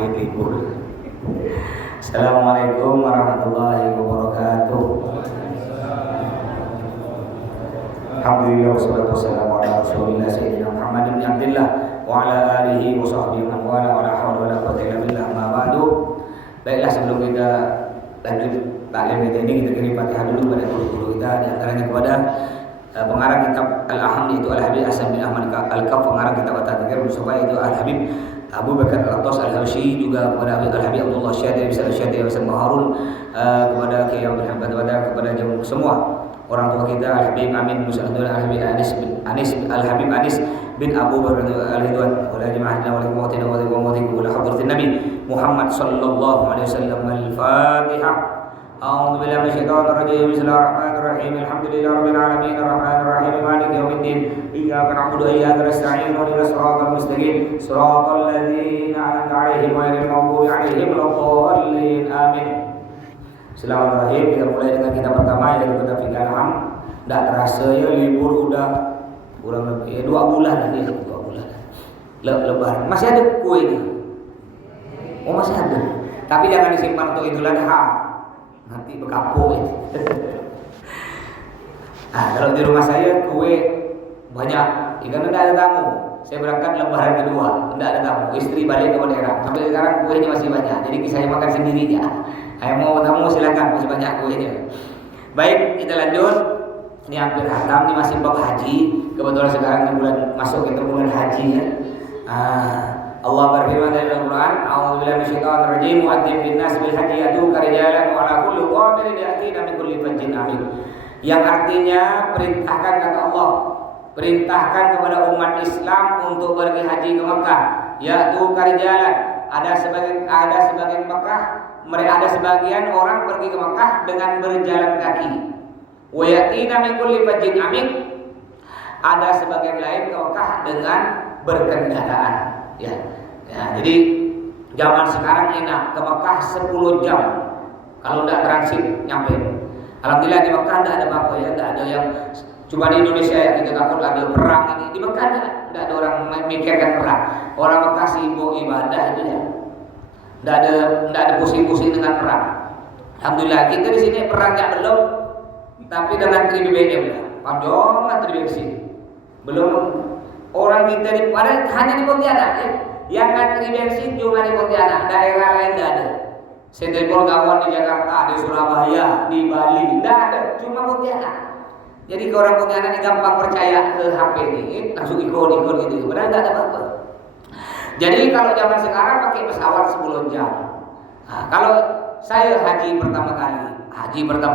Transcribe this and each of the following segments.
habis libur. Assalamualaikum warahmatullahi wabarakatuh. Alhamdulillah wassalatu wassalamu ala Rasulillah sayyidina Muhammad bin Abdillah wa ala alihi wa sahbihi man wala wa la haula wa la quwwata illa billah ma ba'du. Baiklah, sebelum kita lanjut taklim kita ini, kita kirim Fatihah dulu kepada guru-guru kita, di antaranya kepada pengarang kitab Al-Aham yaitu Al-Habib Hasan bin Ahmad Al-Kaf, pengarang kitab At-Tadhkir Mustafa yaitu Al-Habib Abu Bakar Al-Attas Al-Habsyi, juga kepada Al-Habib Abdullah Syadri Bisa Syadri Hasan Baharun, kepada Kiai Abdul Hamid kepada semua orang tua kita, Al-Habib Amin Musa Al-Habib Al-Habib Anis bin Abu Bakar Al-Ridwan wa la jamaahna wa la quwwata illa hadratin Nabi Muhammad sallallahu alaihi wasallam. Al-Fatihah. A'udzu billahi minasyaitonir rajim. Bismillahirrahmanirrahim. Alhamdulillahirabbil alamin arrahmanir rahim maliki yaumiddin. Iyyaka na'budu wa iyyaka nasta'in. Ihdinas siratal mustaqim. Siratal ladzina an'amta 'alaihim ghairil maghdubi 'alaihim waladdallin. Amin. Bismillahirrahmanirrahim. Kita mulai dengan kitab pertama yaitu kitab Al-Aham. Enggak terasa ya libur udah kurang lebih 2 bulan lagi, 2 bulan. Lebaran. Masih ada kuenya? Oh, masih ada. Tapi jangan disimpan untuk Idul Adha. Nanti bekapuk ya. Nah, kalau di rumah saya kue banyak, karena tidak ada tamu. Saya berangkat lebaran kedua, tidak ada tamu. Istri balik ke Madura. Sampai sekarang kuenya masih banyak. Jadi saya makan sendiri ya. Ayo mau tamu silakan, masih banyak kuenya. Baik, kita lanjut. Ini hampir hatam, ini masih bab haji. Kebetulan sekarang ini bulan masuk kita bulan haji ya. Allah berfirman dalam Al-Quran, A'udzubillahi minasyaitonir rajim, mu'adzim binnas bil haji yatuka rijalan wa ala kulli qamirin ya'tina min kulli fajjin amik. Yang artinya perintahkan, kata Allah, perintahkan kepada umat Islam untuk pergi haji ke Mekah. Ya'tuka rijalan, ada sebagian Mekah, mereka ada sebagian orang pergi ke Mekah dengan berjalan kaki. Wa ya'tina min kulli fajjin amik, ada sebagian lain ke Mekah dengan berkendaraan. Ya, jadi zaman sekarang enak ke Mekah 10 jam kalau tidak transit nyampe. Alhamdulillah di Mekah tidak ada apa-apa ya, tidak ada yang cuma di Indonesia ya kita takut ada perang ini. Di Mekah tidak ada orang memikirkan perang. Orang Mekah sibuk ibadah itu ya. Tidak ada pusing-pusing dengan perang. Alhamdulillah kita di sini perang nggak belum, tapi dengan 3 BBM ya, panjang 3 bensin belum. Orang kita di padahal hanya di Pontianak ya. Yang ngantri bensin cuma di Pontianak, daerah lain tidak ada. Saya telepon kawan di Jakarta, di Surabaya, di Bali, tidak ada, cuma Pontianak. Jadi orang Pontianak ini gampang percaya ke HP ini, langsung ikut gitu. Padahal tidak ada apa-apa. Jadi kalau zaman sekarang pakai pesawat 10 jam. Nah, kalau saya haji pertama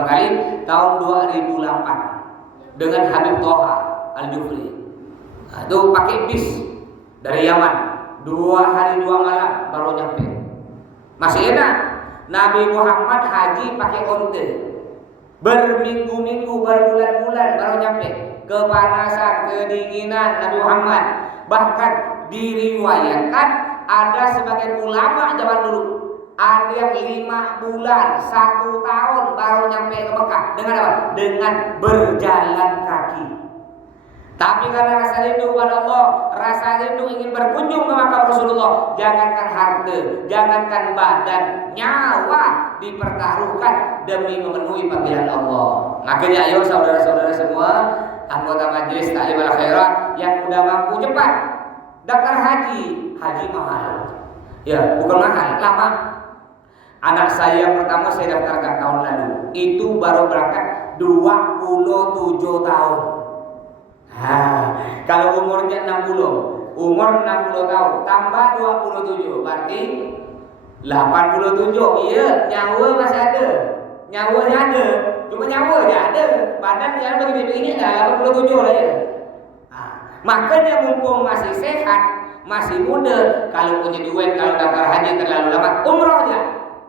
kali tahun 2008 dengan Habib Toha Al-Jufri. Nah, itu pakai bis dari Yaman 2 hari 2 malam baru nyampe. Masih enak. Nabi Muhammad haji pakai onte berminggu-minggu, berbulan-bulan baru nyampe. Kepanasan, kedinginan Nabi Muhammad. Bahkan diriwayatkan ada sebagian ulama zaman dulu ada yang 5 bulan, 1 tahun baru nyampe ke Mekah. Dengan apa? Dengan berjalan kaki. Tapi karena rasa rindu kepada Allah, rasa rindu ingin berkunjung ke makam Rasulullah, jangankan harta, jangankan badan, nyawa dipertaruhkan demi memenuhi panggilan Allah. Makanya ayo saudara-saudara semua, anggota majelis taklim al khairat yang udah mampu cepat daftar haji mahal. Ya, bukan mahal, lama. Anak saya yang pertama saya daftarkan tahun lalu, itu baru berangkat 27 tahun. Kalau umurnya 60 tahun tambah 27 berarti 87. Iya, nyawa masih ada. Nyawanya ada. Cuma nyawanya ada. Badan jangan bagi ini ada 87 lah ya. Makanya mumpung masih sehat, masih muda, kalau punya duit, kalau daftar haji terlalu lama, umroh aja.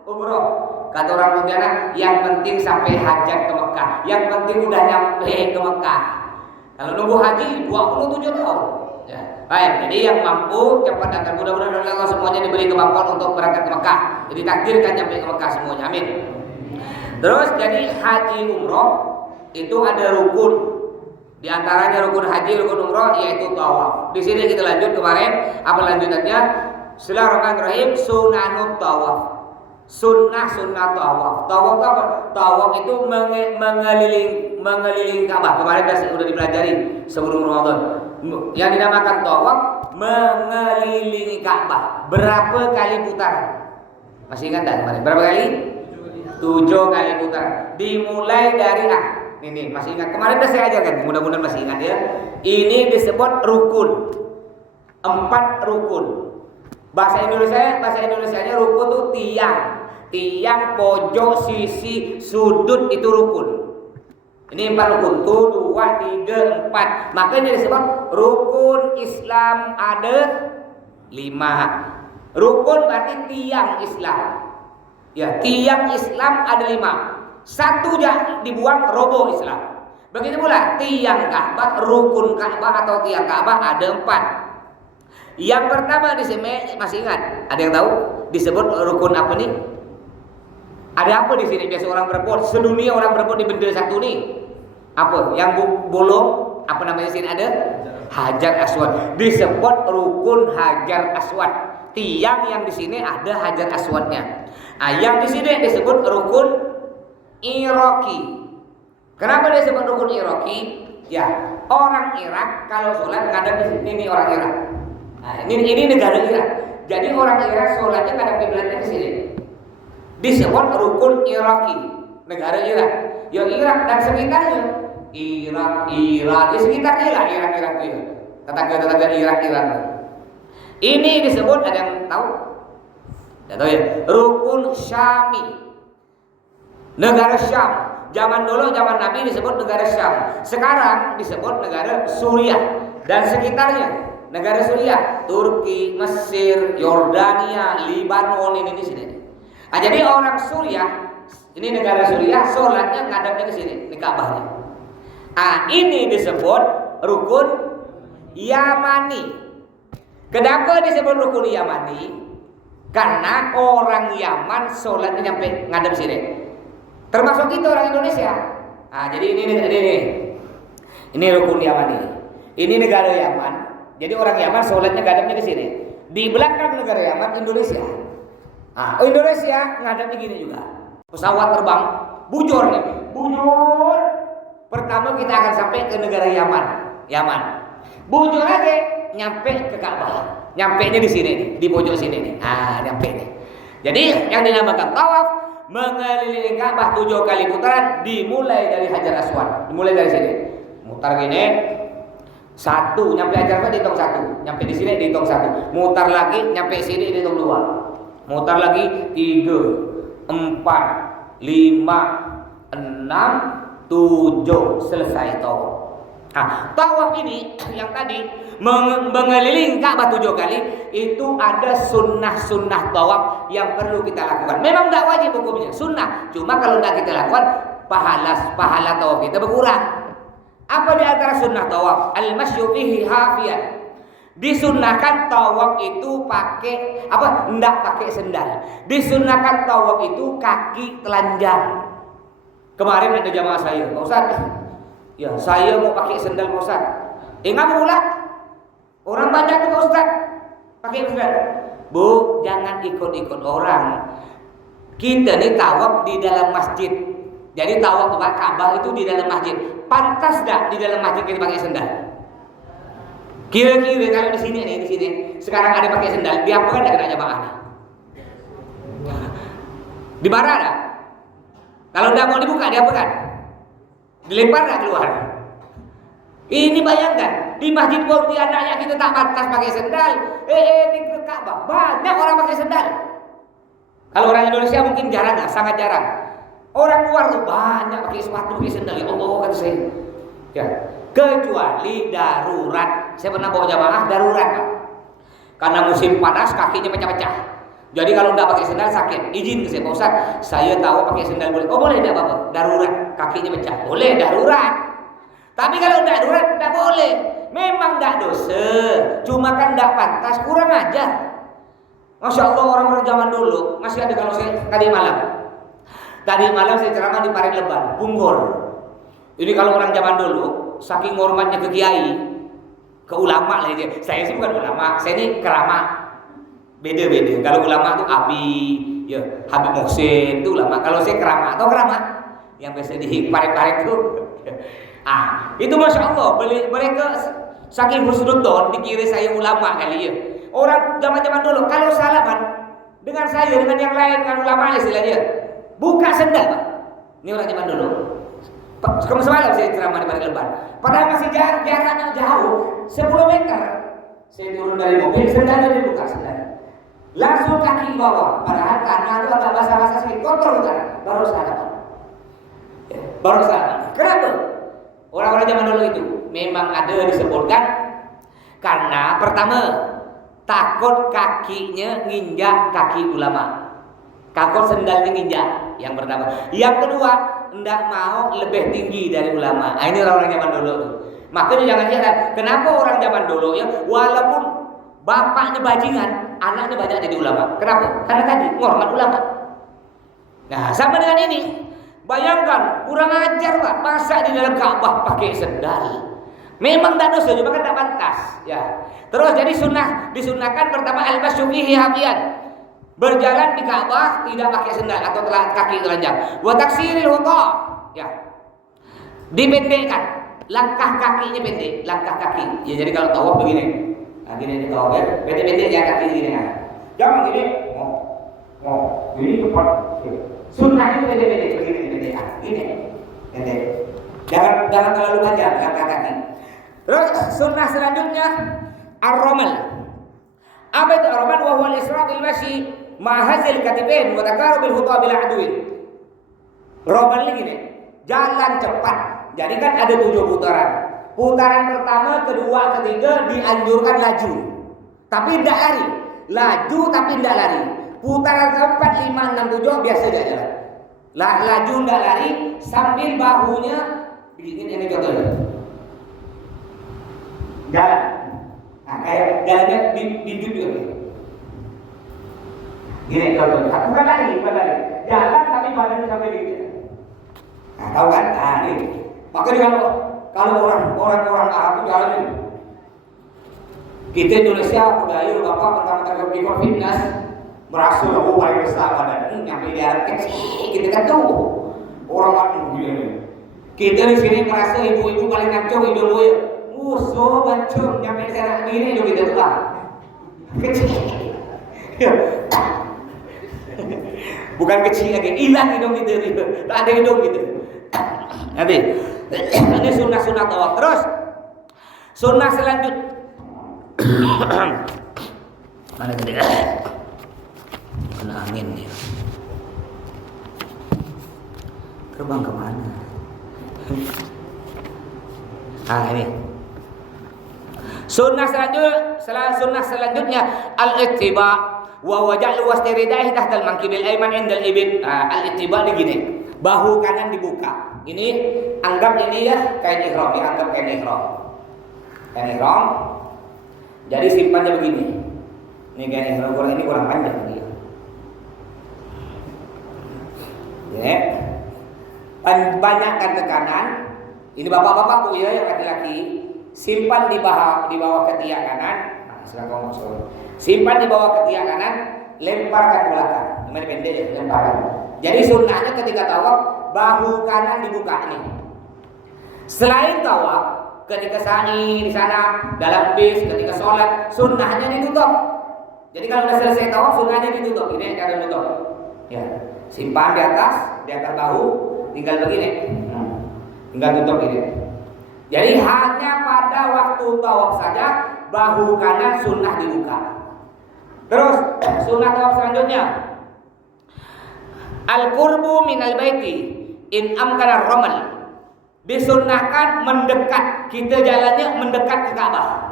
Umroh. Kata orang Pontianak, yang penting sampai hajat ke Mekah. Yang penting udah nyampe ke Mekah. Kalau nunggu haji 27 tahun. Ya. Baik, jadi yang mampu cepat datang. Mudah-mudahan Allah semuanya diberi kemampuan untuk berangkat ke Mekah. Jadi takdirkan sampai ke Mekah semuanya. Amin. Terus jadi haji umroh itu ada rukun. Di antaranya rukun haji, rukun umroh yaitu tawaf. Di sini kita lanjut kemarin apa lanjutannya? Bismillahirrahmanirrahim. Sunanut tawaf. Sunnah tawaf. Tawaf apa? Tawaf itu mengelilingi Ka'bah. Kemarin sudah dipelajari sebelum Ramadan. Yang dinamakan tawaf mengelilingi Ka'bah. Berapa kali putaran? Masih ingat tak kemarin? Berapa kali? 7 kali putaran. Dimulai dari ini masih ingat. Kemarin sudah saya ajarkan. Mudah-mudahan masih ingat ya. Ini disebut rukun. 4 rukun. Bahasa Indonesianya rukun itu tiang, pojok, sisi, sudut itu rukun. Ini 4 rukun. 1, 2, 3, 4. Makanya disebut rukun Islam ada 5. Rukun berarti tiang Islam. Ya, tiang Islam ada 5. 1 dibuang, roboh Islam. Begitu pula tiang Ka'bah, rukun Ka'bah atau tiang Ka'bah ada 4. Yang pertama di sini masih ingat? Ada yang tahu? Disebut rukun apa nih? Ada apa di sini? Biasa orang berebut, sedunia orang berebut di benda satu nih. Apa? Yang bolong? Apa namanya sini ada? Hajar Aswad. Disebut rukun Hajar Aswad. Tiang yang di sini ada Hajar Aswadnya. Yang di sini disebut rukun Iraqi. Kenapa disebut rukun Iraqi? Ya, orang Irak kalau sholat ngadep di sini orang Irak. Nah, ini negara Irak. Jadi orang Irak sholatnya ngadep kiblatnya ke sini. Disebut rukun Iraqi, negara Irak. Ya Irak dan sekitarnya. Irak di sekitarnya lah Irak itu. Tetangga Irak. Ini disebut, ada yang tahu? Tidak tahu ya. Rukun Syami, negara Syam. Zaman dulu, zaman Nabi disebut negara Syam. Sekarang disebut negara Suriah dan sekitarnya. Negara Suriah, Turki, Mesir, Yordania, Libanon, ini di sini. Jadi orang Suriah, ini negara Suriah, sholatnya ngadepnya ke sini, di Ka'bahnya. Ini disebut rukun Yamani. Kenapa disebut rukun Yamani? Karena orang Yaman sholatnya nyampe ngadep sini. Termasuk kita orang Indonesia. Jadi ini rukun Yamani. Ini negara Yaman. Jadi orang Yaman sholatnya ngadepnya ke sini. Di belakang negara Yaman Indonesia. Indonesia ngadepnya gini juga. Pesawat terbang, bujur nih, bujur. Pertama kita akan sampai ke negara Yaman. Bujur aja, nyampe ke Ka'bah. Nyampe nya di sini nih, di pojok sini nih. Nyampe nih. Jadi yang dinamakan tawaf mengelilingi Ka'bah 7 kali putaran, dimulai dari Hajar Aswad. Dimulai dari sini. Mutar gini. 1 nyampe Hajar Aswad dihitung 1. Nyampe di sini dihitung 1. Mutar lagi nyampe sini dihitung 2. Mutar lagi 3, 4, 5, 6, 7. Selesai tawaf. Tawaf ini yang tadi mengelilingi Ka'bah 7 kali, itu ada sunnah tawaf yang perlu kita lakukan. Memang tidak wajib hukumnya, sunnah. Cuma kalau tidak kita lakukan, pahala tawaf kita berkurang. Apa di antara sunnah tawaf? Al-masyu fihi hafiyan. Disunnahkan tawaf itu pakai apa? Tidak pakai sendal. Disunnahkan tawaf itu kaki telanjang. Kemarin ada jamaah saya, Pak Ustaz, ya saya mau pakai sendal Pak Ustaz. Nggak pula. Orang banyak tuh Pak Ustaz pakai sendal. Bu, jangan ikut-ikut orang. Kita nih tawaf di dalam masjid. Jadi tawaf ke Ka'bah itu di dalam masjid. Pantas dah di dalam masjid kita pakai sendal? Kira-kira kalau di sini sekarang ada pakai sendal, diapakan dah kena jamaah nih? Dimarah dah. Kalau tidak mau dibuka, diapakan? Dilempar dah keluar. Ini bayangkan, di Masjid Pontianaknya kita tak pantas pakai sendal. Di Ka'bah banyak orang pakai sendal. Kalau orang Indonesia mungkin jarang, sangat jarang. Orang luar tuh banyak pakai sepatu, pakai sendal. Ya Allah, kata saya. Ya, kecuali darurat. Saya pernah bawa jamaah darurat, Pak. Karena musim panas kakinya pecah-pecah. Jadi kalau tidak pakai sendal sakit. Izin ke saya, Pak Ustaz, saya tahu pakai sendal boleh. Oh boleh, tidak apa-apa. Darurat, kakinya pecah. Boleh, darurat. Tapi kalau tidak darurat, tidak boleh. Memang tidak dosa. Cuma kan tidak pantas, kurang ajar. Masya Allah, orang-orang zaman dulu masih ada. Kalau saya tadi malam saya ceramah di Parigleban, Punggol. Ini kalau orang zaman dulu, saking hormatnya ke kiai, ke ulama lah. Saya sih bukan ulama, saya ini keramat. Beda-beda. Kalau ulama tuh Habib, ya Habib Muhsin itu ulama. Kalau saya keramat atau keramat yang biasa di paret-paret tuh. Itu masya Allah. Mereka saking husnudzon dikira saya ulama kali ya. Orang zaman-zaman dulu kalau salaman dengan saya dengan yang lain dengan ulama istilahnya buka sendal Pak. Ini orang zaman dulu. Semalam saya ceramah di Balik Lebar. Padahal masih jaraknya jauh 10 meter. Saya turun dari mobil sendalnya dibuka sendal. Langsung kaki bawah, padahal karena itu agak basah-basah sedikit kotor kan, baru salah. Kenapa? Orang-orang zaman dulu itu memang ada disebutkan karena pertama takut kakinya nginjak kaki ulama, takut sendalnya nginjak. Yang pertama, yang kedua tidak mau lebih tinggi dari ulama. Ini orang-orang zaman dulu. Makanya jangan heran, kenapa orang zaman dulu ya walaupun bapaknya bajingan, anaknya banyak jadi ulama. Kenapa? Karena tadi ngormat ulama. Nah, sama dengan ini. Bayangkan, kurang ajar Pak, masa di dalam Ka'bah pakai sendal. Memang tidak dosa, juga kan tidak pantas. Ya. Terus jadi disunahkan pertama al-masyu fihi hafiyan. Berjalan di Ka'bah tidak pakai sendal atau kaki telanjang. Wa taksiril huta. Ya. Dipendekkan. Langkah kakinya pendek, langkah kaki. Ya jadi kalau tawaf begini. Nah, gini tawaf ya. Pendek-pendek ya kaki gini kan. Jangan gini. Ini cepat. Sunnah itu pendek-pendek begini pendek. Gini. Pendek. Jangan terlalu panjang langkah kaki. Terus sunnah selanjutnya ar-ramal. Apa itu ar-ramal? Wa huwa al-isra' bil masyi ma hazil katibain wa taqarrub bil khuta bil aduin. Ramal ini jalan cepat. Jadi kan ada 7 putaran. Putaran pertama, kedua, ketiga dianjurkan laju. Tapi tidak lari. Laju tapi tidak lari. Putaran keempat, 5, 6, 7 biasa jalan. Laju tidak lari sambil bahunya ini contohnya. Jalan. Nah, kayak jalannya dijut juga. Gini contohnya. Bukan lari. Jalan tapi badannya sampai di. Nah, tahu kan? Nah, ini. Makanya kalau orang-orang Arab itu jalan ini. Kita Indonesia budaya Bapak pertama-tama bikin fitness merasa paling besar badan. Nyampe di Arab kecil kita kan tuh orang Arab gini. Kita di sini merasa ibu-ibu paling nacau idola ya. So bancung nyampe di sana gini dong kita tuh. Kecil. Bukan kecil lagi, hilang hidung gitu. Tak ada hidung gitu. Nanti ini sunnah tawaf. Terus sunnah selanjutnya mana tadi? Kena angin dia. Terbang kemana? Ini sunnah selanjutnya al-ittiba wa waja'lu wastiridaihi tahta al-mankibil ayman indal ibid. Al-ittiba ini gini. Bahu kanan dibuka. Ini anggap ini ya kain ihram, anggap kain ihram. Kain ihram. Jadi simpannya begini. Ini kain ihram ini kurang panjang dia. Ya. Banyakkan tekanan. Ini bapak-bapak Bu ya yang laki-laki, simpan di bawah ketiak kanan. Nah, silakan ngomong. Simpan di bawah ketiak kanan, lemparkan ke belakang. Ini pendek ya, lemparkan. Jadi sunnahnya ketika tawaf bahu kanan dibuka nih. Selain tawaf, ketika sa'i di sana, dalam bis, ketika sholat, sunnahnya ditutup. Jadi kalau sudah selesai tawaf, sunnahnya ditutup. Ini cara tutup. Ya, simpan di atas bahu, tinggal begini. Tinggal tutup ini. Jadi hanya pada waktu tawaf saja bahu kanan sunnah dibuka. Terus sunnah tawaf selanjutnya al-qurbu minal baiti in amkana ramal. Disunnahkan mendekat, kita jalannya mendekat ke Ka'bah.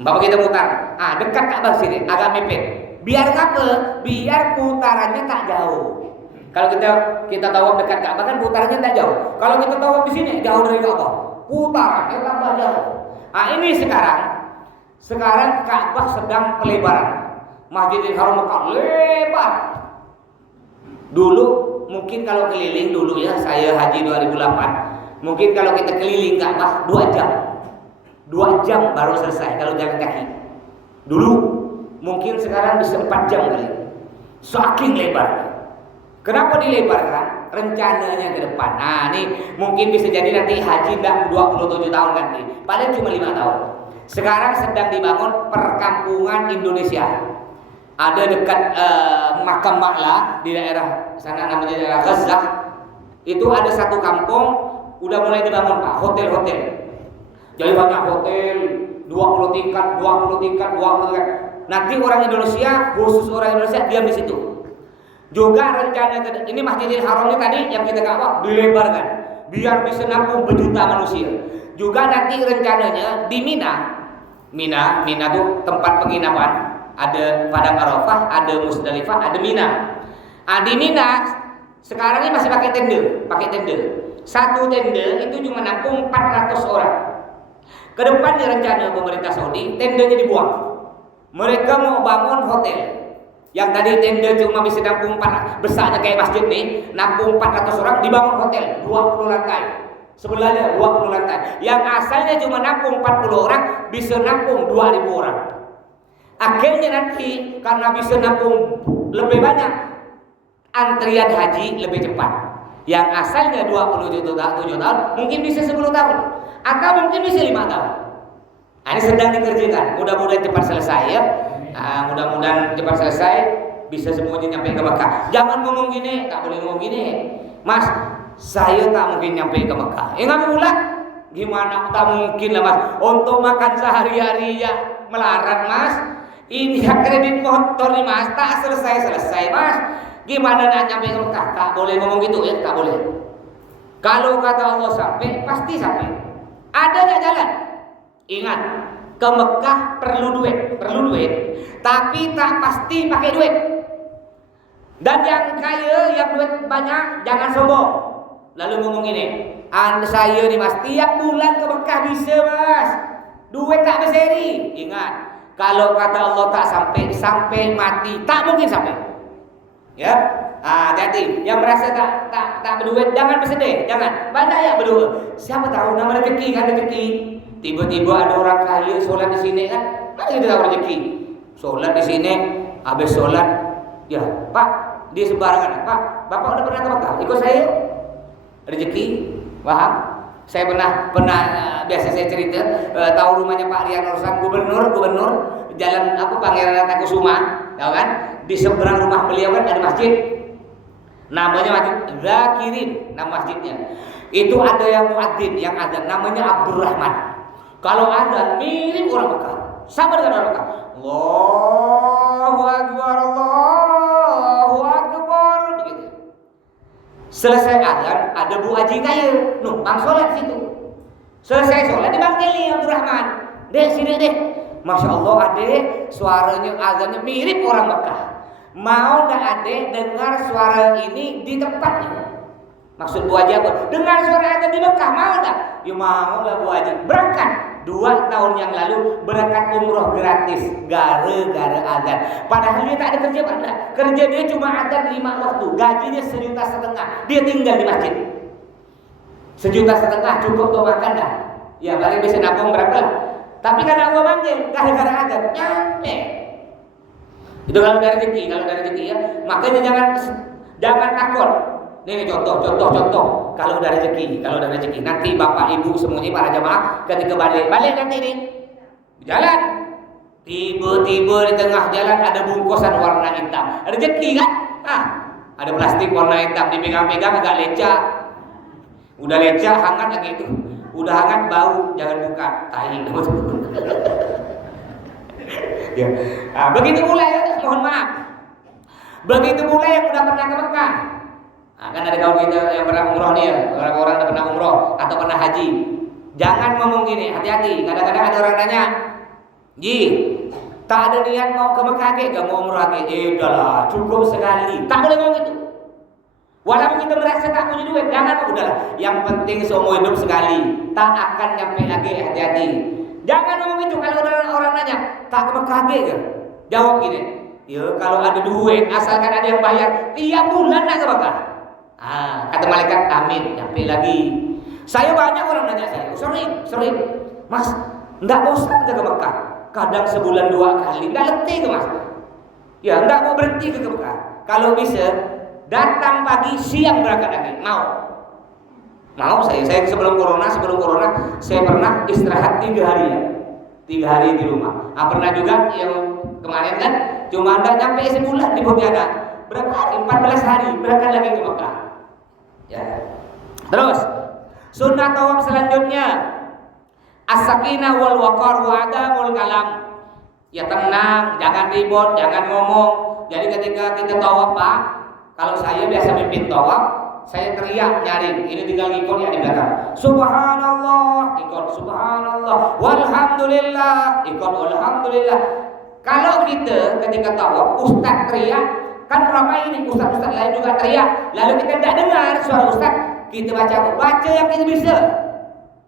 Bapak kita mutar, dekat Ka'bah sini, agak mepet. Biar apa? Biar putarannya tak jauh. Kalau kita tawaf dekat Ka'bah kan putarannya tak jauh. Kalau kita tawaf di sini jauh dari Ka'bah, putarannya tambah jauh. Ini sekarang Ka'bah sedang pelebaran. Masjidil Haram Mekah lebar. Dulu mungkin kalau keliling dulu ya, saya haji 2008. Mungkin kalau kita keliling Ka'bah 2 jam. 2 jam baru selesai kalau jalan kaki. Dulu mungkin sekarang bisa 4 jam kali. Saking lebarnya. Kenapa dilebarkan? Rencananya ke depan. Nah, ini mungkin bisa jadi nanti haji enggak 27 tahun nanti. Paling cuma 5 tahun. Sekarang sedang dibangun perkampungan Indonesia. Ada dekat Makam Ma'la di daerah sana namanya daerah Gaza. Itu ada satu kampung udah mulai dibangun Pak, hotel-hotel. Jadi banyak hotel, 20 tingkat, 20 tingkat, 20 tingkat. Nanti orang Indonesia, khusus orang Indonesia diam di situ. Juga rencana ini Masjidil Haram ini tadi yang kita kawal dilebarkan biar bisa nampung berjuta manusia. Juga nanti rencananya di Mina tuh tempat penginapan. Ada Padang Arafah, ada Musdalifah, ada Mina. Di Mina sekarang ini masih pakai tenda. Satu tenda itu cuma nampung 400 orang. Kedepannya rencana pemerintah Saudi tendanya dibuang. Mereka mau bangun hotel. Yang tadi tenda cuma bisa nampung 4, besarnya kayak masjid nih, nampung 400 orang, dibangun hotel 20 lantai. Sebelahnya 20 lantai. Yang asalnya cuma nampung 40 orang, bisa nampung 2000 orang. Akhirnya nanti karena bisa nampung lebih banyak, antrian haji lebih cepat. Yang asalnya 27 tahun mungkin bisa 10 tahun atau mungkin bisa 5 tahun. Nah, ini sedang dikerjakan. Mudah-mudahan cepat selesai ya. Mudah-mudahan cepat selesai, bisa semuanya nyampe ke Mekah. Jangan ngomong gini, tak boleh ngomong gini. Mas, saya tak mungkin nyampe ke Mekah. Nggak pula. Gimana tak mungkin lah Mas. Untuk makan sehari-hari ya melarat Mas. Ini kredit motor nih Mas, tak selesai Mas. Gimana nak nyampe ke Mekah? Tak boleh ngomong gitu ya, tak boleh. Kalau kata Allah sampai, pasti sampai. Ada nggak jalan? Ingat, ke Mekah perlu duit, tapi tak pasti pakai duit. Dan yang kaya, yang duit banyak, jangan sombong. Lalu ngomong ini, saya nih Mas, tiap bulan ke Mekah bisa Mas, duit tak berseri. Ingat, kalau kata Allah tak sampai mati, tak mungkin sampai. Ya, jadi yang merasa tak berduit, jangan bersedih, jangan. Banyak ya berdua. Siapa tahu nama rezeki kan rezeki. Tiba-tiba ada orang kaya sholat di sini kan, mana kita tahu rezeki. Sholat di sini, habis sholat, ya Pak, dia sembarangan. Pak, Bapak udah pernah ke Mekah? Ikut saya, rezeki, paham? Saya pernah biasa saya cerita, tahu rumahnya Pak Rian Rosan, gubernur, jalan Pangeran Ratakusuma, tahu kan? Di seberang rumah beliau kan ada masjid, namanya Masjid Zakirin, nama masjidnya. Itu ada yang muadzin, yang ada namanya Abdurrahman. Kalau ada mirip orang Mekah, sama dengan orang Mekah. Allahu Akbar, begitu. Selesai azan, ada Bu Haji kaya, numpang sholat situ. Selesai sholat dipanggil nih Abdurrahman, dek sini dek. Masya Allah adek, suaranya azannya mirip orang Mekah. Mau nggak adek dengar suara ini di tempatnya? Maksud Bu Haji apa? Dengar suara azan di Mekah, mau nggak? Ya mau lah Bu Haji, berangkat. 2 tahun yang lalu berangkat umroh gratis gara-gara azan. Padahal dia tak ada kerja pada. Kerja dia cuma azan 5 waktu. Gajinya 1,5 juta. Dia tinggal di masjid. 1,5 juta cukup untuk makan dah. Ya paling bisa nabung berapa lah. Tapi karena Allah manggil gara-gara azan nyampe. Itu kalau dari rezeki ya. Makanya jangan takut. Ini contoh. Kalau udah rezeki, nanti bapak ibu semuanya para jamaah ketika balik nanti nih jalan, tiba-tiba di tengah jalan ada bungkusan warna hitam, rezeki kan? Ada plastik warna hitam dipegang-pegang agak lecah, udah lecah hangat lagi itu, udah hangat bau, jangan buka, tai. Ya. Begitu pula ya, mohon maaf. Begitu pula yang udah pernah ke Mekah. Kan ada kaum kita yang pernah umroh nih ya, orang-orang yang pernah umroh atau pernah haji. Jangan ngomong gini, hati-hati. Kadang-kadang ada orang nanya, Ji, tak ada niat mau ke Mekah ke, gak mau umroh lagi. Udahlah, cukup sekali. Tak boleh ngomong itu. Walaupun kita merasa tak punya duit, jangan, udahlah. Yang penting seumur hidup sekali, tak akan nyampe lagi, hati-hati. Jangan ngomong itu. Kalau orang nanya, tak ke Mekah ke? Jawab gini, ya kalau ada duit, asalkan ada yang bayar, tiap bulan nak ke Mekah. Kata malaikat amin, nyampe lagi. Saya banyak orang nanya saya, sering, Mas, enggak bosan ke Mekah? kadang sebulan 2 kali, nggak letih ke mas. Ya nggak mau berhenti ke Mekah. Kalau bisa datang pagi, siang berangkat lagi. Mau saya sebelum corona saya pernah istirahat 3 hari ya. 3 hari di rumah. Pernah juga yang kemarin kan cuma nggak nyampe sebulan di Pontianak. Berapa hari? 14 hari berangkat lagi ke Mekah. Ya. Terus sunnah tawaf selanjutnya as-sakinah wal waqar wa adamul kalam. Ya tenang, jangan ribut, jangan ngomong. Jadi ketika kita tawaf Pak, kalau saya biasa mimpin tawaf, saya teriak nyaring, ini tinggal ngikut ya di belakang. Subhanallah, ikut subhanallah, walhamdulillah, ikut alhamdulillah. Kalau kita ketika tawaf, ustaz teriak, kan ramai ini ustaz-ustaz lain juga teriak, lalu kita tidak dengar suara ustaz, kita baca yang kita bisa.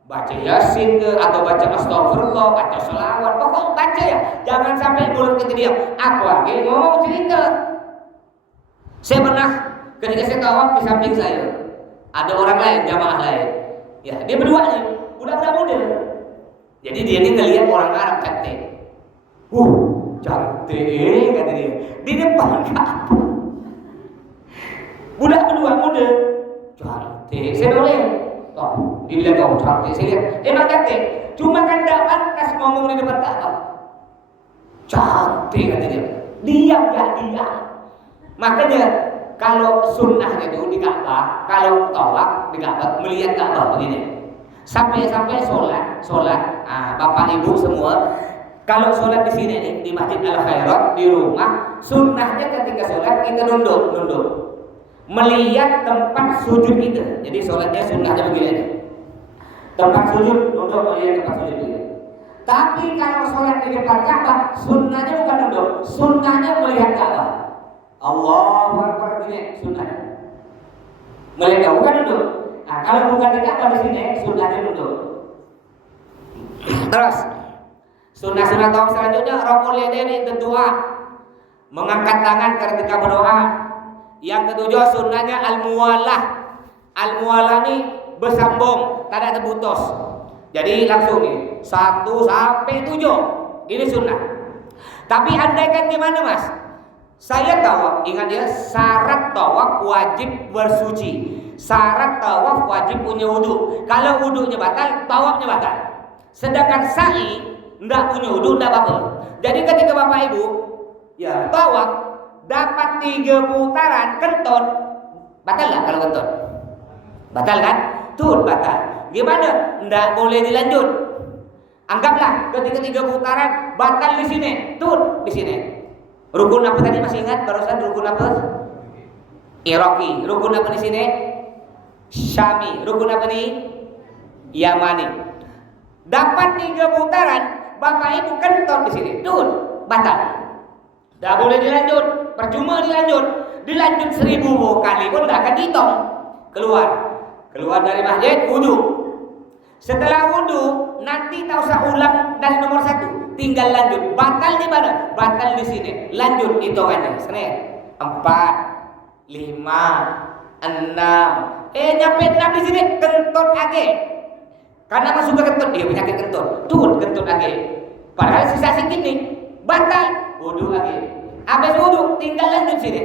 Baca Yasin ke, atau baca astagfirullah, baca selawat, pokoknya baca ya. Jangan sampai mulut kita diam. Aku lagi ngomong cerita. Saya pernah ketika saya tawaf di samping saya ada orang lain, jamaah lain. Ya, dia berdua nih, budak-budak muda. Jadi dia ini ngelihat orang Arab cantik. Cantik kata dia. Di depan Ka'bah. Budak berdua muda. Cantik. Saya boleh. Dibilang kau cantik. Saya lihat, emang cantik. Cuma kan tidak pantas ngomong di depan Ka'bah. Cantik kata dia. Diam ya, diam. Makanya kalau sunnahnya itu di Ka'bah, kalau tawaf di Ka'bah, melihat Ka'bah begini. Sampai sholat, bapak ibu semua, kalau sholat di sini nih, di Masjid Al Khairat, di rumah, sunnahnya ketika sholat kita nunduk, melihat tempat sujud kita. Jadi sholatnya sunnahnya begini nih. Tempat sujud, nunduk melihat tempat sujud kita. Tapi kalau sholat di depan Ka'bah, sunnahnya bukan nunduk, sunnahnya melihat Ka'bah. Allahu Akbar ini sunnahnya. Melihat bukan nunduk. Nah, kalau bukan di Ka'bah di sini, sunnahnya nunduk. Terus sunnah tawaf selanjutnya raf'ul yadaini berdoa, mengangkat tangan ketika berdoa. Yang ketujuh sunnahnya al-muwalah. Al-muwalah ini bersambung, tak ada terputus. Jadi langsung nih 1 sampai 7. Ini sunnah. Tapi andaikan gimana mas? Saya tawaf, ingat ya, syarat tawaf wajib bersuci. Syarat tawaf wajib punya wudu. Kalau wudunya batal, tawafnya batal. Sedangkan sa'i enggak punya wudu, enggak apa-apa. Jadi ketika Bapak Ibu ya tawaf dapat 3 putaran kentut, batal enggak kalau kentut? Batal kan? Tuh batal. Gimana? Enggak boleh dilanjut. Anggaplah ketika 3 putaran batal di sini, tuh di sini. Rukun apa tadi masih ingat? Barusan rukun apa? Iraqi. Rukun apa di sini? Syami. Rukun apa nih? Yamani. Dapat 3 putaran, Bapak Ibu kentut di sini, tuh batal. Tidak boleh dilanjut, percuma dilanjut. Dilanjut 1000 kali pun tidak akan dihitung. Keluar dari masjid, wudu. Setelah wudu, nanti tak usah ulang dari nomor 1, tinggal lanjut. Batal di mana? Batal di sini. Lanjut hitungannya. Sini 4, 5, 6. Nyampe 6 di sini kentut lagi. Karena masuk ke kentut, dia penyakit kentut. Tuh kentut lagi. Padahal sisa sedikit nih, batal. Wudu lagi. Habis wudu, tinggal lanjut sini.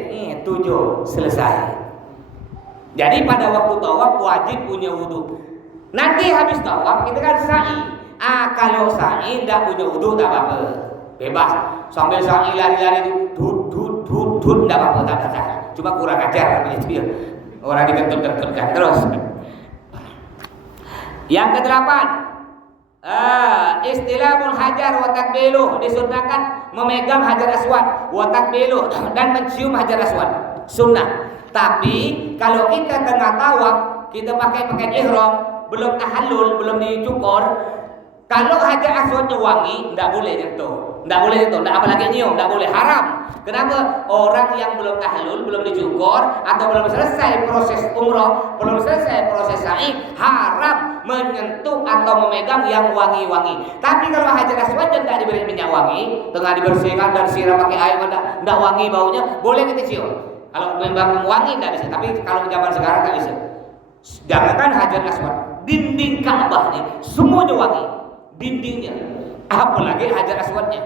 7, selesai. Jadi pada waktu tawaf wajib punya wudu. Nanti habis tawaf kita kan sa'i. Kalau sa'i tidak punya wudu tak apa-apa, bebas. Sambil sa'i lari-lari itu, dud tidak apa-apa, tak apa. Cuma kurang ajar begitu ya. Orang dikentut-kentutkan terus. Yang ke-8, istilahul hajar wa takbiluh, disunnahkan memegang hajar aswad, wa takbiluh, dan mencium hajar aswad, sunnah. Tapi kalau kita tengah tawaf, kita pakai pakaian ihram, belum tahallul, belum dicukur, kalau hajar aswadnya wangi, tidak boleh nyentuh, tidak apalagi nyium, tidak boleh, haram. Kenapa? Orang yang belum tahallul, belum dicukur, atau belum selesai proses umroh, belum selesai proses sa'i, haram menyentuh atau memegang yang wangi-wangi. Tapi kalau hajar aswad tidak diberi minyak wangi, tengah dibersihkan dan siram pakai air, tidak wangi baunya, boleh kita cium. Kalau memang wangi tidak bisa, tapi kalau zaman sekarang tak bisa. Jangankan hajar aswad, dinding Ka'bah ini semuanya wangi. dindingnya, apalagi Hajar Aswadnya.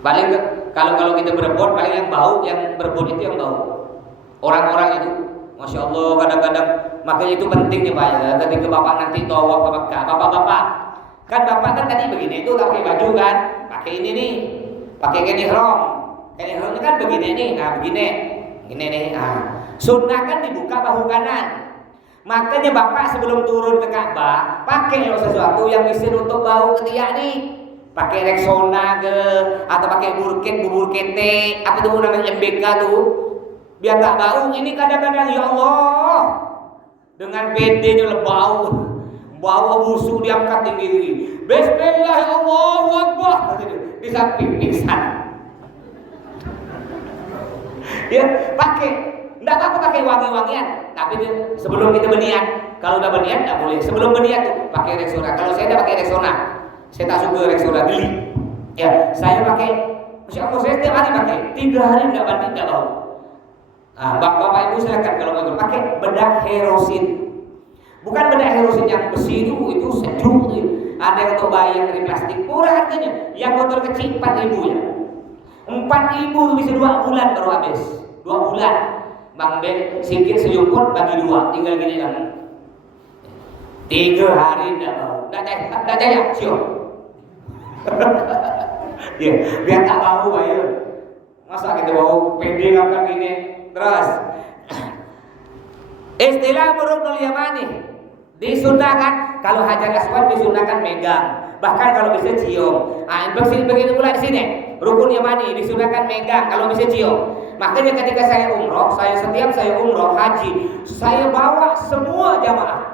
Paling kalau kita berebut, paling yang bau, yang berebut itu yang bau. Orang-orang itu, masya Allah, kadang-kadang makanya itu penting nih Pak ya. Ketika bapak nanti tawaf ke Mekah, bapak-bapak, kan bapak kan tadi begini itu pakai baju kan, pakai ini nih, pakai kain ihram ini kan begini nih, nah begini nih, sunnah kan dibuka bahu kanan. Makanya bapak sebelum turun ke Ka'bah pakai sesuatu yang bisa untuk bau ketiak nih, pakai Rexona atau pakai bubur kete, apa tuh namanya MBK tuh, biar tak bau. Ini kadang-kadang ya Allah dengan PD-nya bau busuk diangkat tinggi. Bismillah Allahu Akbar di samping pingsan. Ya pakai. Tidak apa-apa pakai wangi-wangian, tapi sebelum kita berniat, kalau udah berniat tidak boleh. Sebelum berniat tuh pakai Rexona. Kalau saya tidak pakai Rexona, saya tak suka Rexona, geli. Ya, saya pakai, masya Allah, saya setiap hari pakai. 3 hari tidak mandi, tidak bau. Bapak ibu silakan kalau mau pakai bedak Herosin. Bukan bedak Herosin yang besi itu sejuk. Ada yang untuk bayi yang dari plastik, murah harganya. Yang botol kecil 4.000 ya. 4.000 bisa 2 bulan baru habis. 2 bulan. Bang Ben sikit sejumput bagi 2, tinggal gini kan. 3 hari tidak bau, tidak jaya, siap. Ya, biar tak bau ayo. Masa kita bau PD ngangkat gini terus. Istilah Ruknul Yamani disunahkan kalau Hajar Aswad disunahkan megang, bahkan kalau bisa cium. Begitu pula di sini. Rukun Yamani disunahkan megang, kalau bisa cium. Makanya ketika saya umroh, setiap saya umroh haji, saya bawa semua jamaah.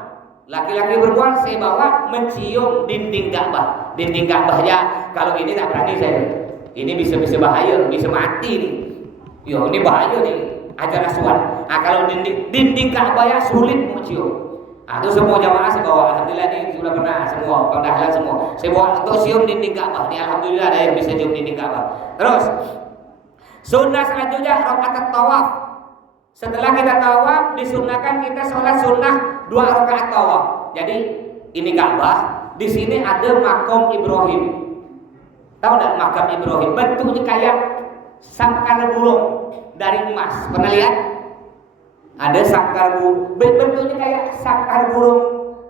Laki-laki perempuan saya bawa mencium dinding Ka'bah. Dinding Ka'bah ya, kalau ini tak berani saya. Ini bisa bahaya, bisa mati nih. Yo, ini bahaya nih, Hajar Aswad. Kalau dinding Ka'bah ya sulit mau cium. Itu semua jamaah saya bawa. Alhamdulillah ini sudah pernah semua, pada halal semua. Saya bawa untuk cium dinding Ka'bah. Ini alhamdulillah ada yang bisa cium dinding Ka'bah. Terus sunnah selanjutnya rakaat tawaf. Setelah kita tawaf disunahkan kita sholat sunnah 2 rakaat tawaf. Jadi ini Ka'bah, di sini ada makam Ibrahim. Tahu enggak makam Ibrahim? Bentuknya kayak sangkar burung dari emas. Pernah lihat? Ada sangkar burung, bentuknya kayak sangkar burung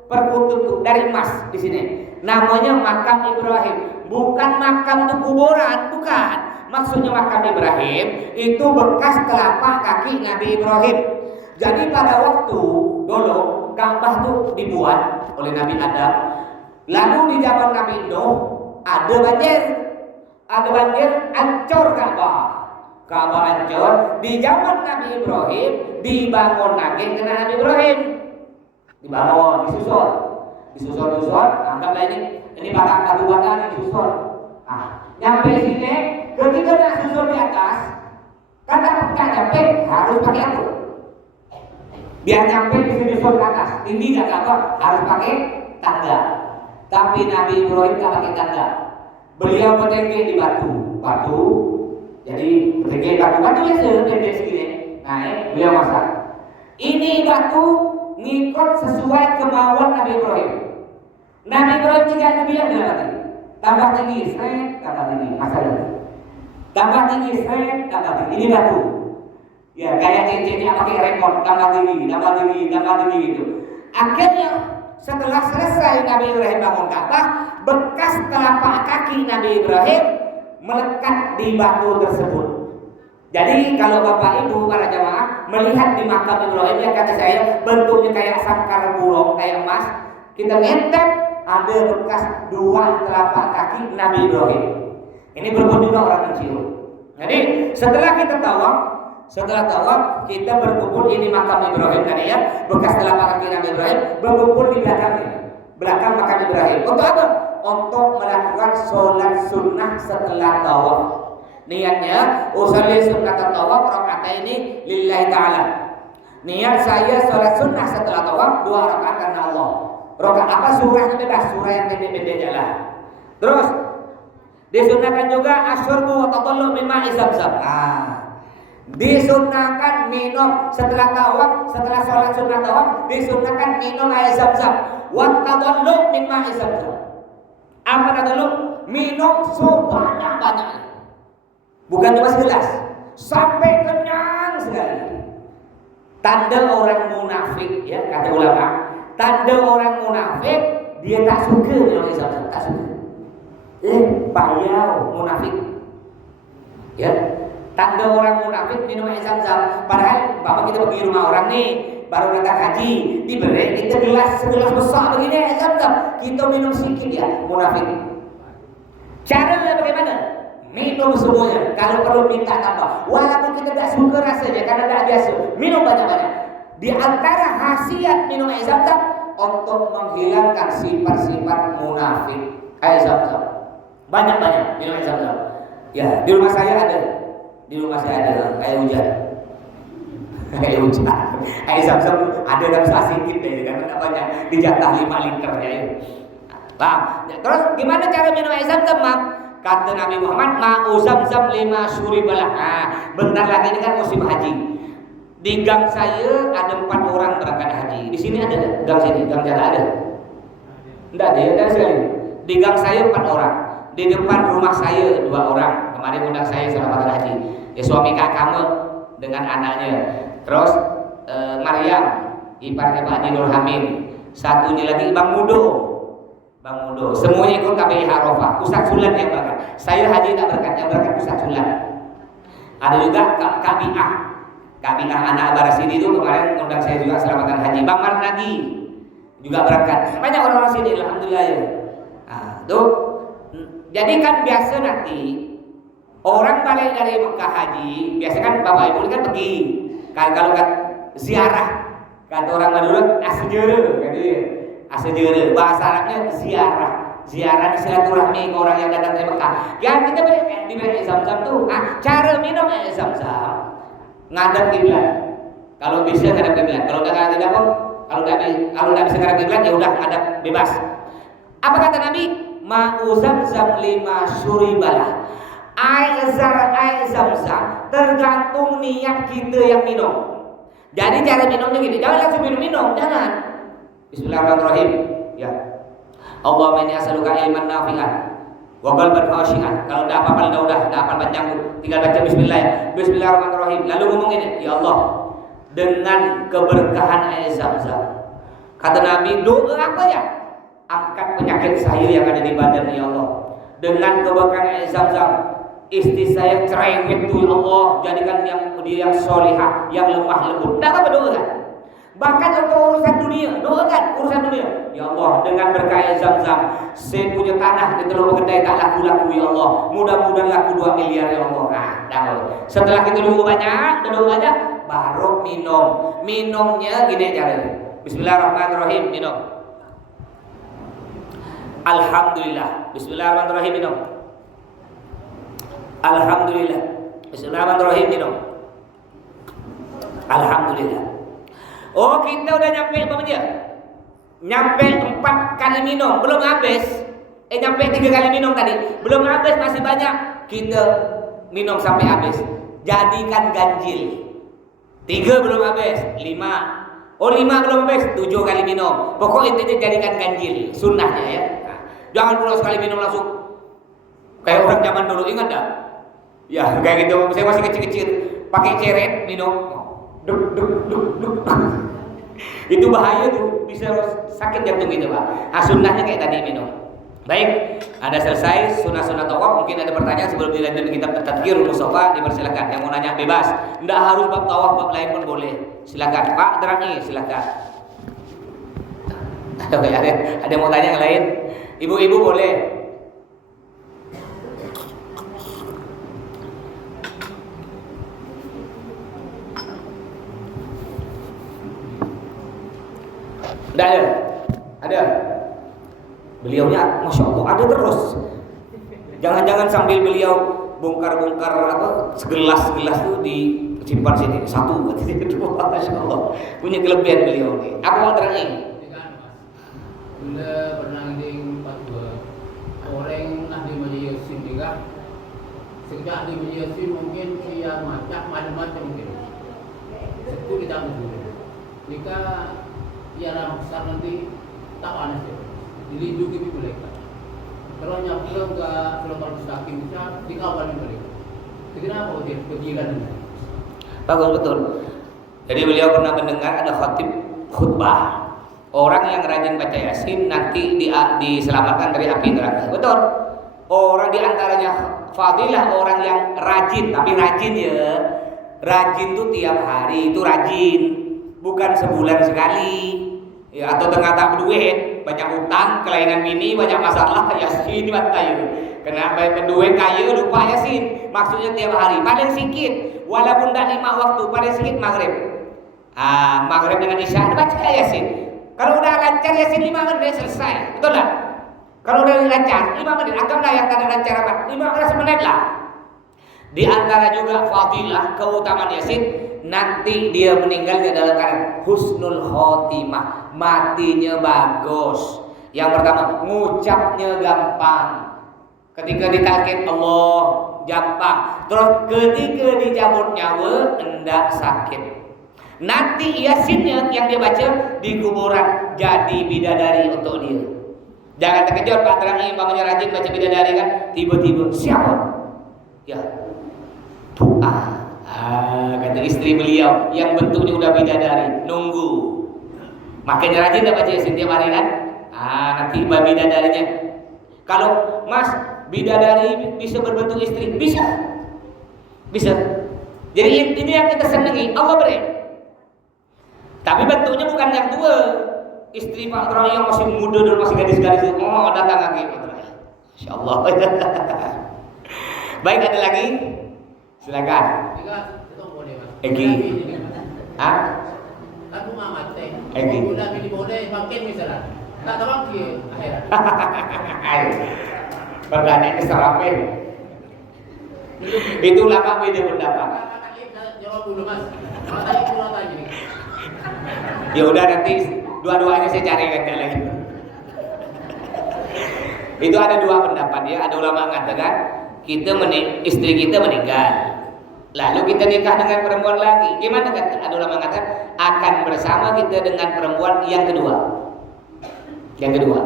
perkutut dari emas di sini. Namanya makam Ibrahim. Bukan makam itu kuburan, bukan. Maksudnya makam Ibrahim itu bekas telapak kaki Nabi Ibrahim. Jadi pada waktu dulu Ka'bah itu dibuat oleh Nabi Adam. Lalu di zaman Nabi Nuh ada banjir hancur Ka'bah. Ka'bah hancur. Di zaman Nabi Ibrahim dibangun lagi kena Nabi Ibrahim. Dibangun, disusun. Anggaplah ini batu bata ini disusun. Nyampe sini, ketika nak susun di atas, kan tak nyampe harus pakai apa? Biar nyampe bisa disusun ke atas. Tinggi tak apa, harus pakai tangga. Tapi Nabi Ibrahim tak pakai tangga. Beliau bertengger di batu. Jadi bertengger batu biasa pendek segini. Naik, beliau masak. Ini batu ngikut sesuai kemauan Nabi Ibrahim. Nabi Ibrahim jika Nabi yang dapat tambah tinggi, tambah tinggi, masalah. Tambah tinggi, tambah tinggi. Ini batu. Ya kayak cincinnya pakai remote, tambah tinggi gitu. Akhirnya setelah selesai Nabi Ibrahim bangun Ka'bah, bekas telapak kaki Nabi Ibrahim melekat di batu tersebut. Jadi kalau Bapak Ibu para jamaah melihat di makam Ibrahim yang kata saya bentuknya kayak sangkar burung, kayak emas, kita ngintip ada bekas 2 telapak kaki Nabi Ibrahim. Ini berikut juga orang mencium. Jadi setelah tawaf kita berkumpul, ini makam Ibrahim tadi ya, bekas telapak kaki Nabi Ibrahim berkumpul di belakang makam Ibrahim. Untuk apa? Untuk melakukan sholat sunnah setelah tawaf. Niatnya usolli sunnat tawaf rakaataini lillahi ta'ala. Niat saya sholat sunnah setelah tawaf 2 rakaat karena Allah. Rakaat apa? Surahnya bebas, surah yang pendek-pendek jalan. Terus disunahkan juga asyurbu wa tatallu min ma'i zamzam. Disunahkan minum setelah tawaf, setelah sholat sunnah tawaf disunahkan minum air zam-zam. Wa tadallu min ma'i zam-zam. Apa tadallu? Minum sebanyak-banyaknya. Bukan cuma segelas, sampai kenyang sekali. Tanda orang munafik, ya kata ulama, tanda orang munafik dia tak suka minum air zam-zam, tak suka. Payau munafik. Ya, tanda orang munafik minum air zam-zam. Padahal bapak kita pergi rumah orang nih, baru datang haji, diberi kita segelas besar begini air zam-zam, kita minum sedikit ya, munafik. Caranya bagaimana? Minum semuanya. Kalau perlu minta tambah. Walaupun kita tidak suka rasanya karena tidak biasa, minum banyak-banyak. Di antara khasiat minum air zam-zam untuk menghilangkan sifat-sifat munafik. Air zam-zam. Banyak-banyak minum air zam-zam. Ya, di rumah saya ada. Di rumah saya ada air hujan. Air hujan. Air zam-zam ada dalam sedikit aja karena tidak banyak, dijatah 5 liter ya. Paham? Terus gimana cara minum air zam-zam, Mak? Kata Nabi Muhammad, ma'u zam-zam lima syuribalah. Bentar lagi ini kan musim haji. Di gang saya ada 4 orang berangkat haji. Di sini ada gang sini, gang jalan ada? Tidak ada, ada sekali. Di gang saya 4 orang. Di depan rumah saya 2 orang. Kemarin undang saya selamat haji. Ya, suami kakakmu dengan anaknya. Terus Maryam, iparnya Pak Haji Nur Hamid. Satunya lagi Bang Mudo. Bang Mudo, semuanya ikut KBI Arafah. Ustaz Sulan yang berangkat. Saya haji tak berangkat, yang berangkat Ustaz Sulan. Ada juga KBIA. KBIA anak Barasini itu kemarin undang saya juga selamatan haji. Bang Marnadi juga berangkat. Banyak orang-orang sini, alhamdulillah ya. Nah, tuh. Jadi kan biasa nanti orang balik dari Mekah haji, biasa kan bapak ibu kan pergi. Kalau kan ziarah, kata orang Madura asjara, kan dia. Asjara, bahasa Arabnya ziarah. Ziarah silaturahmi ke orang yang datang dari Mekah. Yang kita di air zam-zam tuh, cara minum air zam-zam ngadap kiblat. Kalau bisa ngadap kiblat. Kalau enggak tidak pun, kalau enggak bisa ngadap kiblat ya udah ngadap bebas. Apa kata Nabi? Ma'u zam-zam lima syuribalah. Air zam-zam tergantung niat kita yang minum. Jadi cara minumnya gini, jangan langsung minum, jangan. Bismillahirrahmanirrahim. Ya. Allahumma inni as'aluka ilman nafi'an wa qalban khashi'an. Kalau enggak apa-apa udah apa panjang tinggal baca bismillah ya. Bismillahirrahmanirrahim. Lalu ngomong ini, ya Allah, dengan keberkahan air zam-zam. Kata Nabi, doa apa ya? Angkat penyakit saya yang ada di badan ya Allah. Dengan keberkahan air zam-zam, istri saya cerewet tuh ya Allah, jadikan dia yang solihah, yang lemah lembut. Enggak apa doa kan? Bahkan untuk urusan dunia, doakan urusan dunia. Ya Allah, dengan berkah air zam-zam, saya punya tanah di Teluk Kedai tak laku-laku ya Allah. Mudah-mudahan laku 2 miliar ya Allah. Setelah kita doa banyak, baru minum. Minumnya gini caranya. Bismillahirrahmanirrahim, minum. Alhamdulillah. Bismillahirrahmanirrahim, minum. Alhamdulillah. Bismillahirrahmanirrahim, minum. Alhamdulillah. Oh, kita udah nyampe apa aja? Nyampe 4 kali minum, belum habis. Nyampe 3 kali minum tadi, belum habis, masih banyak. Kita minum sampai habis. Jadikan ganjil. 3 belum habis, 5. Oh, 5 belum habis, 7 kali minum. Pokok intinya jadikan ganjil, sunnahnya ya. Nah, jangan pulang sekali minum langsung. Kayak orang zaman dulu, ingat tak? Ya, kayak gitu. Saya masih kecil-kecil, pakai ceret minum. Duk. Itu bahaya tuh, bisa sakit jantung gitu Pak. Sunnahnya kayak tadi minum. Baik, ada selesai sunnah-sunnah tawaf. Mungkin ada pertanyaan sebelum dilanjut kitab Tadhkirul Mustafa, dipersilakan. Yang mau nanya bebas, tidak harus bab tawaf, bab lain pun boleh. Silakan Pak, terangi, silakan. Ada mau tanya yang lain? Ibu-ibu boleh. Tidak ada. Beliaunya, masya Allah, ada terus. Jangan-jangan sambil beliau bongkar-bongkar segelas tuh disimpan sini. 1, 2, masya Allah. Punya kelebihan beliau nih. Apa mau terakhir? Bila pernah di 42 orang ahli majelis juga. Sejak di majelis mungkin dia macam-macam mungkin. Itu kita betul. jika tiara besar nanti tak panas ya, dilindungi mereka. Kalau pulang ke gelombang mustaqim bisa dikawal mereka. Kenapa dia kegiatan ini? Bagus betul. Jadi beliau pernah mendengar ada khatib khutbah. Orang yang rajin baca Yasin nanti diselamatkan dari api neraka. Betul. Orang diantaranya fadilah orang yang rajin, tapi rajin ya. Rajin tuh tiap hari itu rajin, bukan sebulan sekali. Ya, atau tengah tak berduit, banyak utang, kelainan bini, banyak masalah, Yasin bantayu. Kenapa berduit kaya lupa Yasin? Maksudnya tiap hari, paling sedikit, walaupun tak 5 waktu, paling sedikit maghrib. Maghrib dengan isya baca Yasin. Kalau udah lancar Yasin 5 menit selesai, betul tak? Kalau udah lancar 5 menit, anggaplah yang tak ada lancar amat, 15 menit lah. Di antara juga fadilah keutamaan Yasin, nanti dia meninggal dalam keadaan husnul khotimah, matinya bagus. Yang pertama, ngucapnya gampang. Ketika ditalkin Allah gampang. Terus ketika dicabut nyawa enggak sakit. Nanti Yasinnya yang dia baca di kuburan jadi bidadari untuk dia. Jangan terkejut Pak Terang umpamanya rajin baca bidadari kan, tiba-tiba siapa? Ya, kata istri beliau yang bentuknya udah bidadari, nunggu. Makanya rajin dah baca Yasin tiap hari kan? Nanti bidadarinya. Kalau Mas bidadari bisa berbentuk istri, bisa. Jadi ini yang kita senangi, Allah beri. Tapi bentuknya bukan yang tua. Istri Pak Terang yang masih muda dan masih gadis-gadis itu, datang lagi. Insya Allah. Baik, ada lagi? Silakan. Egi. Kan rumah mati. Egi. Udah pilih boleh makin misalnya. Tak tahu lagi akhirat. Pertanyaan keserape. Itu lama beda pendapat. Jawab dulu Mas. Tanya dulu tanya. Ya udah nanti dua-duanya saya cari aja lagi. Itu ada dua pendapat ya. Ada ulama mengatakan istri kita meninggal. Lalu kita nikah dengan perempuan lagi. Gimana kata? Ada ulama mengatakan akan bersama kita dengan perempuan yang kedua. Yang kedua.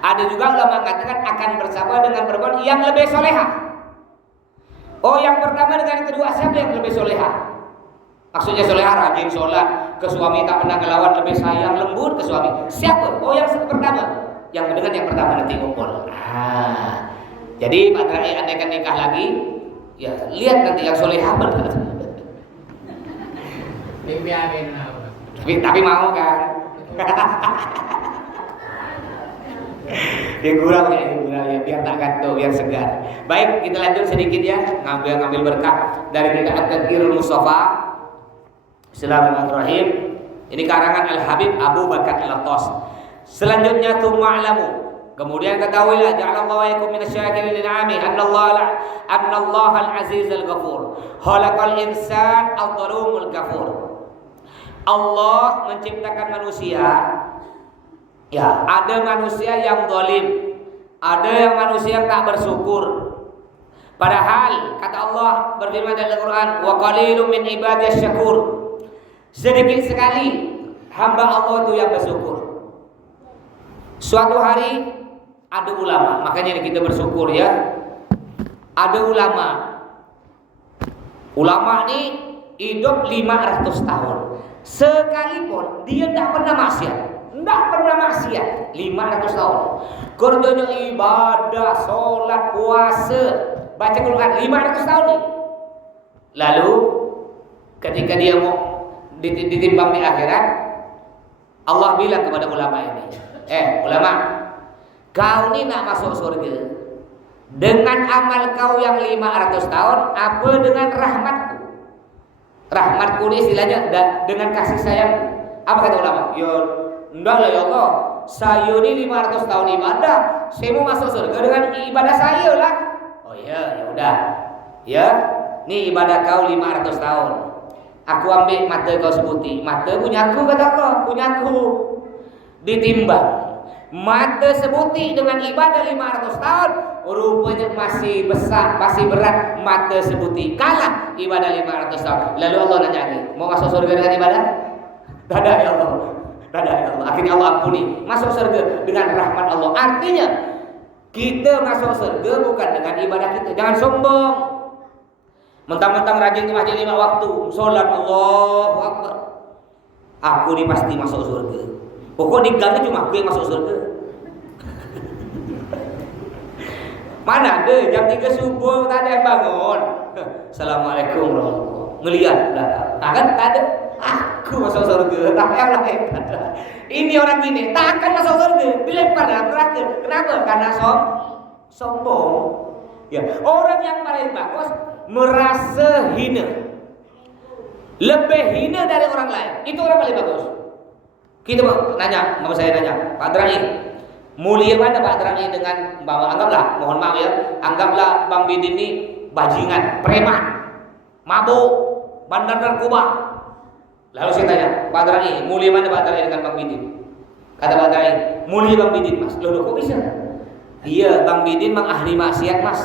Ada juga ulama mengatakan akan bersama dengan perempuan yang lebih solehah. Oh, yang pertama dengan yang kedua siapa yang lebih solehah? Maksudnya solehah rajin sholat, ke suami tak pernah ngelawan, lebih sayang lembut ke suami. Siapa? Oh, yang pertama. Yang dengan yang pertama nanti ngumpul. Jadi Pak Terakhir andaikan nikah lagi, ya lihat nanti yang solehah benar. Tapi mau kan? Kurang ya, biar tak gantung, biar segar. Baik, kita lanjut sedikit ya, ngambil berkah dari kita At-Tadhkirul Mustafa. Bismillahirrahmanirrahim. Ini karangan Al-Habib Abu Bakar Al-Attas. Selanjutnya tuma'lamu. Kemudian ketahuilah ja'alallahu wa yakum minasyakirin lin'ami annallaha al-aziz al-ghafur. Khalaqal insan al-dhalumul ghafur. Allah menciptakan manusia. Ya, ada manusia yang zalim, ada yang manusia yang tak bersyukur. Padahal kata Allah berfirman dalam Al-Qur'an, wa qalilun min ibadiyas syakur. Sedikit sekali hamba Allah itu yang bersyukur. Suatu hari ada ulama, makanya kita bersyukur ya. Ada ulama. Ulama ini hidup 500 tahun. Sekalipun dia tidak pernah maksiat. Tidak pernah maksiat 500 tahun. Kerjanya ibadah, sholat, puasa, baca Quran 500 tahun nih. Lalu ketika dia mau ditimbang di akhirat, Allah bilang kepada ulama ini, ulama, kau ini nak masuk surga dengan amal kau yang 500 tahun, apa dengan rahmatku? Rahmatku ini istilahnya dengan kasih sayangku. Apa kata ulama? Ya enggak lah ya Allah, saya ini 500 tahun ibadah, saya mau masuk surga dengan ibadah saya lah. Oh iya, ya udah. Ya, ini ibadah kau 500 tahun. Aku ambil mata kau sebuti. Mata punyaku kata Allah, punyaku. Ditimbang. Mata sebuti dengan ibadah 500 tahun, rupanya masih besar, masih berat mata sebuti. Kalah ibadah 500 tahun. Lalu Allah nanya lagi, mau masuk surga dengan ibadah? Tada ya Allah. Tada ya Allah. Akhirnya Allah ampuni. Masuk surga dengan rahmat Allah. Artinya kita masuk surga bukan dengan ibadah kita. Jangan sombong. Mentang-mentang rajin ke masjid 5 waktu, sholat Allahu Akbar. Aku ini pasti masuk surga. Pokok di gang cuma aku yang masuk surga. Mana ada jam 3 subuh tak ada yang bangun. Assalamualaikum warahmatullahi wabarakatuh. Ngelihat belakang. Kan tak ada. Aku masuk surga, tak yang lain tak ada. Ini orang gini tak akan masuk surga, dilempar dalam neraka. Kenapa? Karena sombong. Ya, orang yang paling bagus merasa hina, lebih hina dari orang lain. Itu orang paling bagus. Kita nanya, mau saya nanya, Pak Drangi, mulia mana Pak Drangi dengan bawa? Anggaplah, mohon maaf ya, anggaplah Bang Bidin ini bajingan, preman, mabuk, bandar narkoba. Lalu saya tanya, Pak Drangi, mulia mana Pak Drangi dengan Bang Bidin? Kata Pak Drangi, mulia Bang Bidin Mas. Loh kok bisa? Iya, Bang Bidin memang ahli maksiat Mas.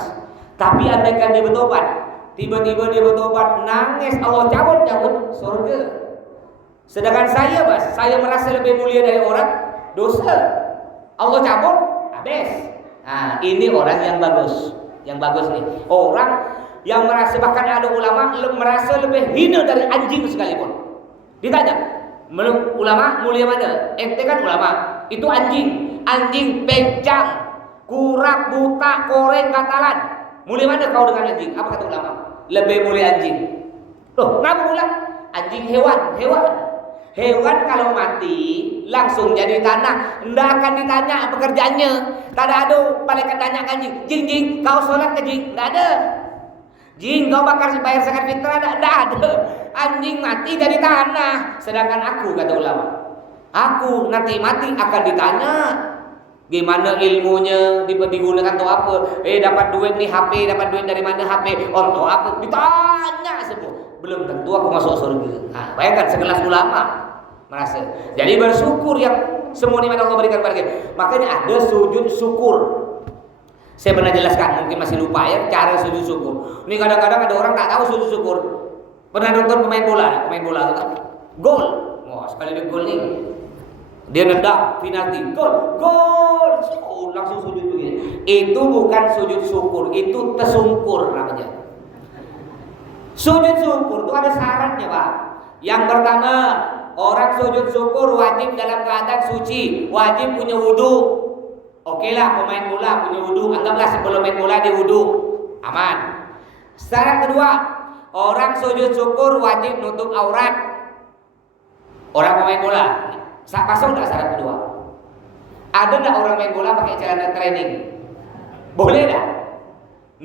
Tapi andaikan dia bertobat, tiba-tiba dia bertobat, nangis, Allah cabut surga. Sedangkan saya Mas, saya merasa lebih mulia dari orang, dosa. Allah cabut, habis. Nah, ini orang yang bagus. Yang bagus nih. Orang yang merasa, bahkan ada ulama merasa lebih hina dari anjing sekalipun. Ditanya, ulama mulia mana? Ente kan ulama. Itu anjing. Anjing pencang, kurap, buta, koreng, katalan. Mulia mana kau dengan anjing? Apa kata ulama? Lebih mulia anjing. Loh, kenapa pula? Anjing hewan. Hewan kalau mati langsung jadi tanah, tidak akan ditanya pekerjaannya. Tak ada malaikat tanya ke anjing, jing, kau sholat ke jing? Tidak ada. Jing, kau bayar zakat fitrah? Tidak ada. Anjing mati jadi tanah. Sedangkan aku, kata ulama, aku nanti mati akan ditanya. Gimana ilmunya digunakan untuk apa? Dapat duit nih HP, dapat duit dari mana HP? Untuk apa? Ditanya semua. Belum tentu aku masuk surga. Nah, bayangkan sekelas ulama merasa. Jadi bersyukur yang semua nikmat Allah berikan kepada kita. Makanya ada sujud syukur. Saya pernah jelaskan, mungkin masih lupa ya, cara sujud syukur. Ini kadang-kadang ada orang tak tahu sujud syukur. Pernah nonton pemain bola itu kan? Gol. Wah, sekali dia gol nih. Dia nendang penalti, gol. Langsung sujud begini. Itu bukan sujud syukur, itu tersungkur namanya. Sujud syukur itu ada syaratnya, Pak. Yang pertama, orang sujud syukur wajib dalam keadaan suci, wajib punya wudu. Oke lah, pemain bola punya wudu, anggaplah sebelum main bola dia wudu, aman. Syarat kedua, orang sujud syukur wajib nutup aurat. Orang pemain bola, masuk nggak syarat kedua? Ada nggak orang main bola pakai celana training? Boleh nggak?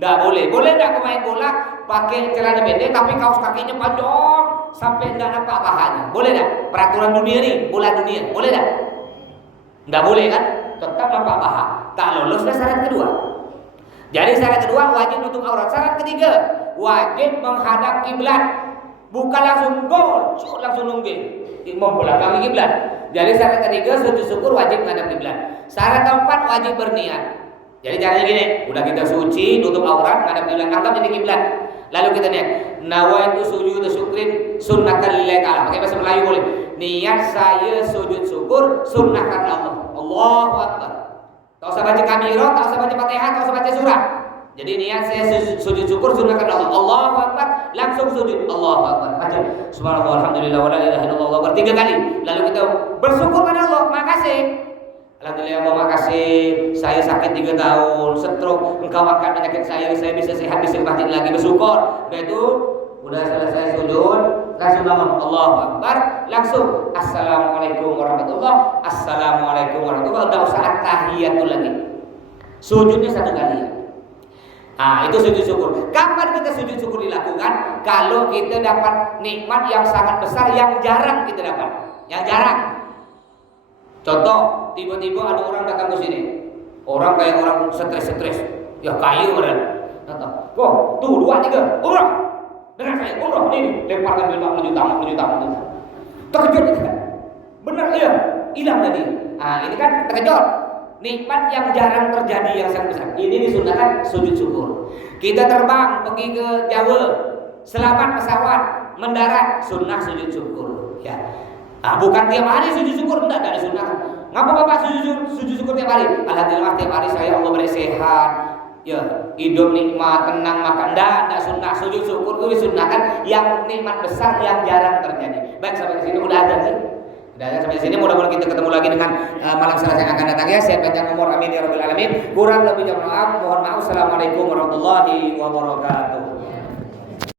Nggak boleh. Boleh nggak pemain bola pakai celana pendek tapi kaos kakinya panjang sampai nggak nampak pahanya? Boleh nggak? Peraturan dunia nih, bola dunia, boleh nggak? Nggak boleh kan? Tetap nampak paha. Tak lolos dah syarat kedua. Jadi syarat kedua wajib nutup aurat. Syarat ketiga wajib menghadap kiblat. Bukan langsung gol, langsung nungging. Membelakangi kiblat. Jadi syarat ketiga sujud syukur wajib menghadap kiblat. Syarat keempat wajib berniat. Jadi caranya gini, udah kita suci, tutup aurat, menghadap kiblat, anggap ini kiblat. Lalu kita niat, nawaitu sujud syukrin sunnatan lillahi ta'ala. Pakai bahasa Melayu boleh. Niat saya sujud syukur sunnah karena Allah. Allahu Akbar. Tak usah baca kamirah, tak usah baca Fatihah, tak usah baca surah. Jadi niat saya sujud syukur sunnah karena Allah. Allahu Akbar, langsung sujud. Allahu Akbar. Baca subhanallah alhamdulillah wala ilaha illallah 3 kali. Lalu kita bersyukur pada Allah, makasih. Alhamdulillah Allah makasih. Saya sakit 3 tahun, stroke. Engkau angkat penyakit saya bisa sehat, bisa ke masjid lagi, bersyukur. Udah itu, udah selesai sujud, langsung bangun. Allahu Akbar, langsung assalamualaikum warahmatullah. Assalamualaikum warahmatullah. Udah usah tahiyatul lagi. Sujudnya 1 kali. Nah, itu sujud syukur. Kapan kita sujud syukur dilakukan? Kalau kita dapat nikmat yang sangat besar yang jarang kita dapat. Yang jarang. Contoh, tiba-tiba ada orang datang ke sini. Orang kayak orang stres. Ya kayu beneran. Datang. Kok, tuh 2, 3, umrah. Dengan saya, umrah ini lemparkan duit menuju tamu. Terkejut kan? Benar iya, hilang tadi. Nah, ini kan terkejut. Nikmat yang jarang terjadi yang sangat besar. Ini disunahkan sujud syukur. Kita terbang pergi ke Jawa, selamat pesawat mendarat, sunnah sujud syukur. Ya. Bukan tiap hari sujud syukur, tidak disunahkan. Ngapa bapak sujud syukur tiap hari? Alhamdulillah tiap hari saya Allah beri sehat, ya hidup nikmat, tenang, makan. Tidak sunnah. Sujud syukur itu disunahkan yang nikmat besar yang jarang terjadi. Baik, sampai sini udah ada nih. Udah ada sampai sini. Mudah-mudahan kita ketemu lagi dengan malam Selasa yang akan datang ya. Saya panjang umur, amin ya rabbil alamin. Kurang lebihnya mohon maaf. Assalamualaikum warahmatullahi wabarakatuh.